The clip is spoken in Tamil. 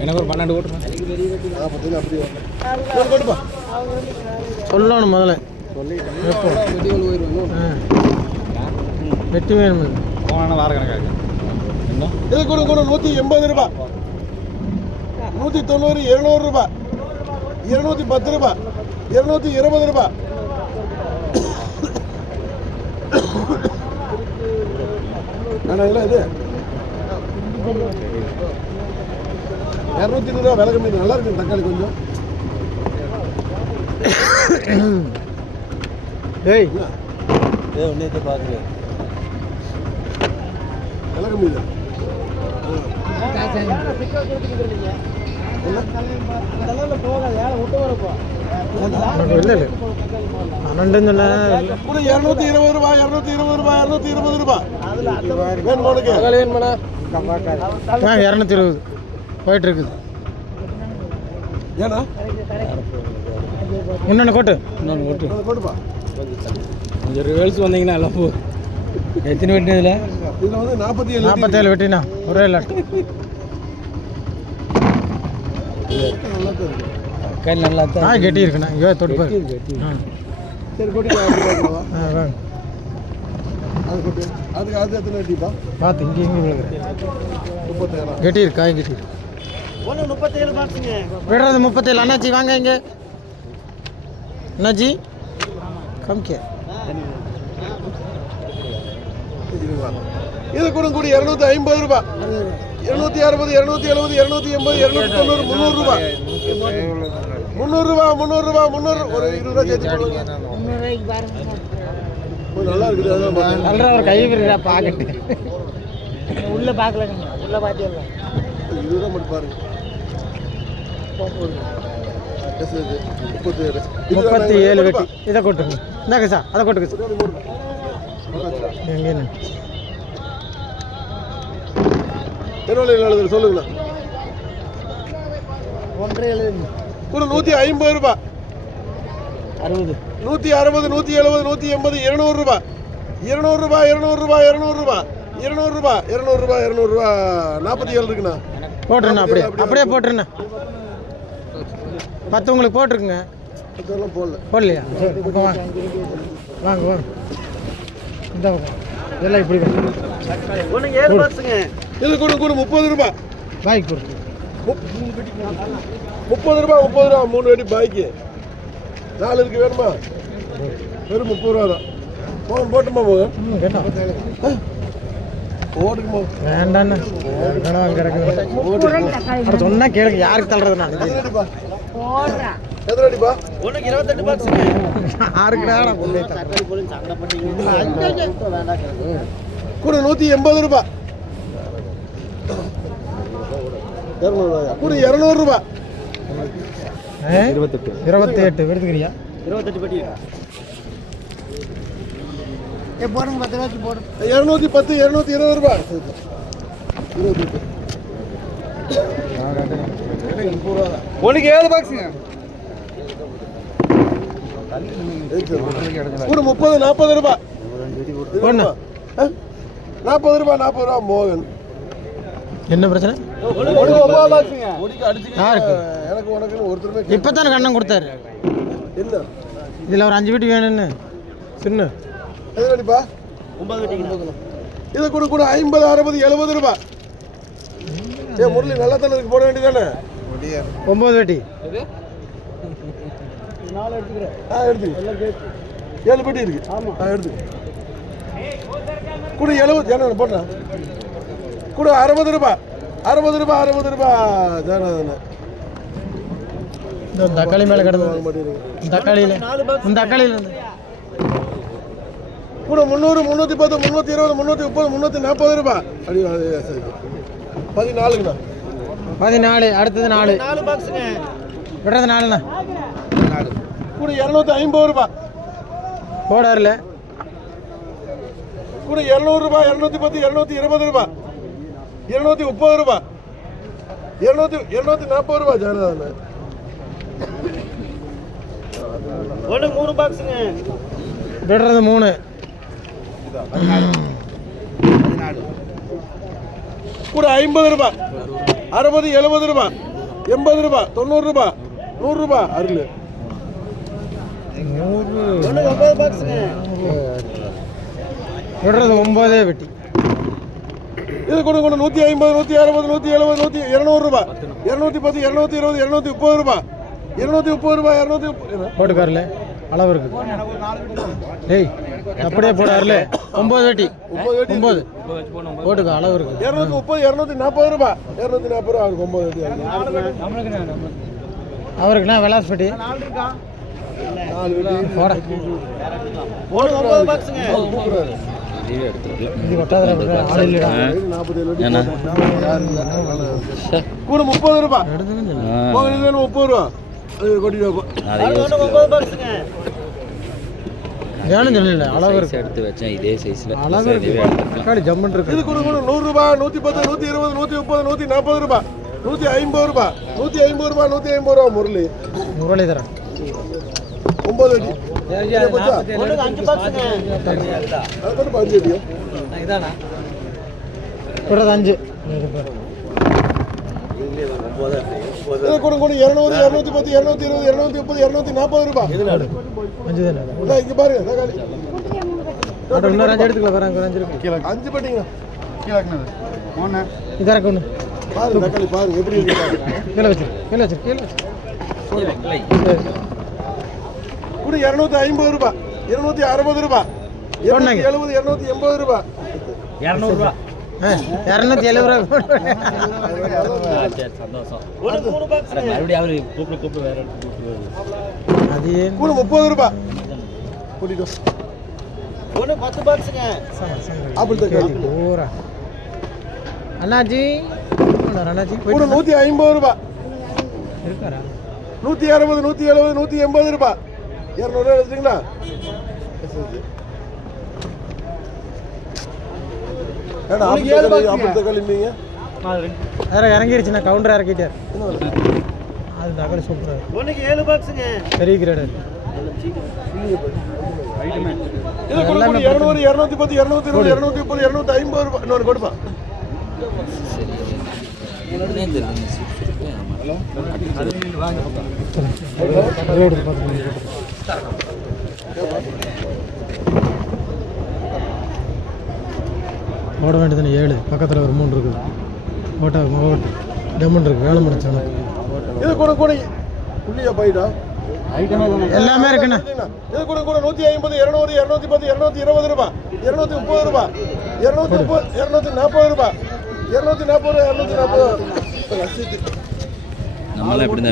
எனக்கு ஒரு 12 ஓட்டுமா சொல்லணும் முதல்ல வெட்டி வேணும் போன வார கணக்காக இது கூட கூட 180 ரூபாய் 190 200 ரூபாய் 210 ரூபாய் 220 ரூபாய் இல்லை இது 220 ரூபா விலை கம்மி நல்லா இருக்கு தக்காளி கொஞ்சம் ஏய் ஒன்றே பார்க்குறேன் விலை கம்மி தான் இல்லை இல்லை 12 கூட 220 ரூபாய் 220 ரூபாய் 220 ரூபாய் வேணுமானுக்கு வேணுமாண்ணா 220 போயிட்டு இருக்குது ஏன்னா இன்னொன்று கோட்டு போட்டுப்பா கொஞ்சம் ரிவல்ஸ் வந்தீங்கன்னா எல்லாம் போ எத்தனை வெட்டினதில் இதில் வந்து 47 வெட்டினா ஒரே லாட் தக்காளி நல்லா தான் கெட்டி இருக்குண்ணா ஐயோ தொட்டு பாரு சரி கொட்டி பார்க்கலாம் வாங்க அது கொட்டு அதுக்கு அது எத்தனை வெட்டிப்பா பார்த்து இங்கே விழுகுறேன் 37 கெட்டி இருக்கு காய் கெட்டி இருக்கு 37 பாத்துங்க விடுறது 37 அண்ணாச்சி வாங்க இங்கே அண்ணாச்சி கம்கே இது கூட கூடி 250 ரூபாய் 260 270 280 290 300 ரூபாய் 300 ரூபாய் 300 ரூபாய் 300 ஒரு 20 ரூபாய் சேர்த்து போடுங்க நல்லா இருக்குது அதான் நல்ல ஒரு கை விடுறா பாக்கட்டு உள்ள பார்க்கல உள்ள பார்த்தீங்களா 20 ரூபாய் மட்டும் பாருங்க 37 வெட்டி இதை கொட்டுங்க இந்தாங்க சார் அதை கொட்டுங்க சார் எங்கே எழுதுங்க சொல்லுங்களா கூட 150 ரூபாய் 60 160 170 180 200 ரூபாய் 200 ரூபாய் 200 ரூபாய் 200 ரூபாய் 200 ரூபாய் 200 ரூபாய் 200 ரூபாய் 47 இருக்குண்ணா போட்டுருண்ணா அப்படியே போட்டுருண்ணா 10 உங்களுக்கு போட்டிருக்குங்க இதெல்லாம் போடல போடலையா சரி பக்கம் வாங்க வாங்க வாங்க இந்த பக்கம் இதெல்லாம் இப்படி இது கூட கூட 30 ரூபாய் பாய்க்கு கொடுத்து 30 ரூபாய் 3 வெடி பாய்க்கு 4 இருக்கு வேணுமா வெறும் 30 ரூபா தான் போட்டுமா போகும் கேட்டா போட்டுக்குமா வேண்டாண்ணா கிடக்கு சொன்னா கேளுங்க யாருக்கு தள்ளுறது நான் எத்தனை அடிப்பா ஒன்றுக்கு 28 பாக்ஸுங்க கூட 180 ரூபாய் 200 கூட 200 ரூபாய் 28 எடுத்துக்கிறியா 28 பட்டி போடுங்க 10 ரூபாய்க்கு போடு 210 220 ரூபாய் 28 ஒன்றுக்கு 7 பாக்ஸுங்க கூட 30 40 ரூபாய் 40 ரூபாய் 40 ரூபாய் மோகன் என்ன பிரச்சனை எனக்கு உனக்கு ஒருத்தருமே இப்பதானே கண்ணன் கொடுத்தாரு இல்ல இதுல ஒரு 5 வீட்டு வேணும்னு சின்ன எது அடிப்பா 9 இது கூட கூட 50 60 70 ரூபாய் முரளி நல்லா தானே இருக்கு போட வேண்டியதானே 9 வெட்டி எடுத்து 7 பெட்டி இருக்கு எடுத்து கூட 70 ஜன போட்டா கூட 60 ரூபாய் 60 ரூபாய் 60 ரூபாய் ஜன தக்காளி மேல கிடந்து தக்காளியில கூட 300 310 320 330 340 ரூபாய் அடி 14ங்கண்ணா 14 அடுத்தது 4 பாக்ஸுங்க விடுறது 4ண்ணா கூட 250 ரூபாய் போடாருல கூட 200 ரூபாய் 210 220 ரூபாய் 230 ரூபாய் 240 ரூபாய் ஜனதான ஒன்று 3 பாக்ஸுங்க விடுறது 3 கூட 50 ரூபாய் 60 70 ரூபா 80 ரூபா 90 ரூபா 100 ரூபா அருள் 9 வெட்டி. இது கொண்டு 150 160 170 200 ரூபா 210 220 230 ரூபா 230 ரூபா 230 போட்டுக்காருல அளவு இருக்கு. டேய் அப்படியே போடாருல 9 வெட்டி 9 போட்டுக்க அளவு இருக்கு. 230 240 ரூபா 240 ரூபா அவருக்கு 9 வெட்டி அவருக்குண்ணா விளாஸ்பட்டி 4 வெட்டி போட இது கொட்டாத ஆள் இல்லடா. 47 கூட 30 ரூபா 30 ரூபா அளவு இருக்கு. எடுத்து வச்சேன் இதே சைஸ்ல அளவு இருக்கு. தக்காளி ஜம்முன்னு இருக்கு. இது கூட 100 ரூபா 110 120 130 140 ரூபா 150 ரூபா 150 ரூபா 150 ரூபா முரளி முரளிதரன் 9 வெட்டி 5 பாக்ஸுங்க அது 5 வெட்டியா இதானா போடுறது 5 இது கூட 200 210 220 230 240 ரூபா 5 தானே. இங்க பாருங்க தக்காளி இன்னொரு 5 எடுத்துக்கலாம். வேற 5 இருக்கு. 5 பட்டிங்க இதற்கு ஒன்று பாருங்க தக்காளி பாருங்க எப்படி இருக்கு கீழே வச்சிரு கூட 250 ரூபா 260 ரூபா 270 280 ரூபா 200 ரூபா 270 ரூபா. சந்தோஷம் மறுபடியும் அவரு கூப்பிட்டு வேற அது கூட 30 ரூபா கூட்டிட்டு ஆப்பிள் தக்காளி பூரா அண்ணாஜி அண்ணாஜி கூட 150 ரூபா இருக்காரா 160 170 180 ரூபா 200 ரூபா எடுத்துங்களா ஆப்பிள் தக்காளி நீங்க வேற இறங்கிருச்சு. நான் கவுண்டர் இறக்கிட்டேன். அது தக்காளி சூப்பராக 7 பாக்ஸுங்க பெரிய கிரேடர். இது கூட 200 210 220 230 250 ரூபா இன்னொரு கொடுப்பா போட வேண்டியதுன்னு 7 பக்கத்தில் ஒரு 3 இருக்குது. ஓட்ட முகவட்டு டெமன் இருக்கு. வேலை முடிச்சோம். இது கூட புள்ளியா போயிட்டா எல்லாமே இருக்குண்ணா. இது கூட 150 200 210 220 ரூபா 230 ரூபா 240 ரூபா 240 240 நம்மளாம் எப்படி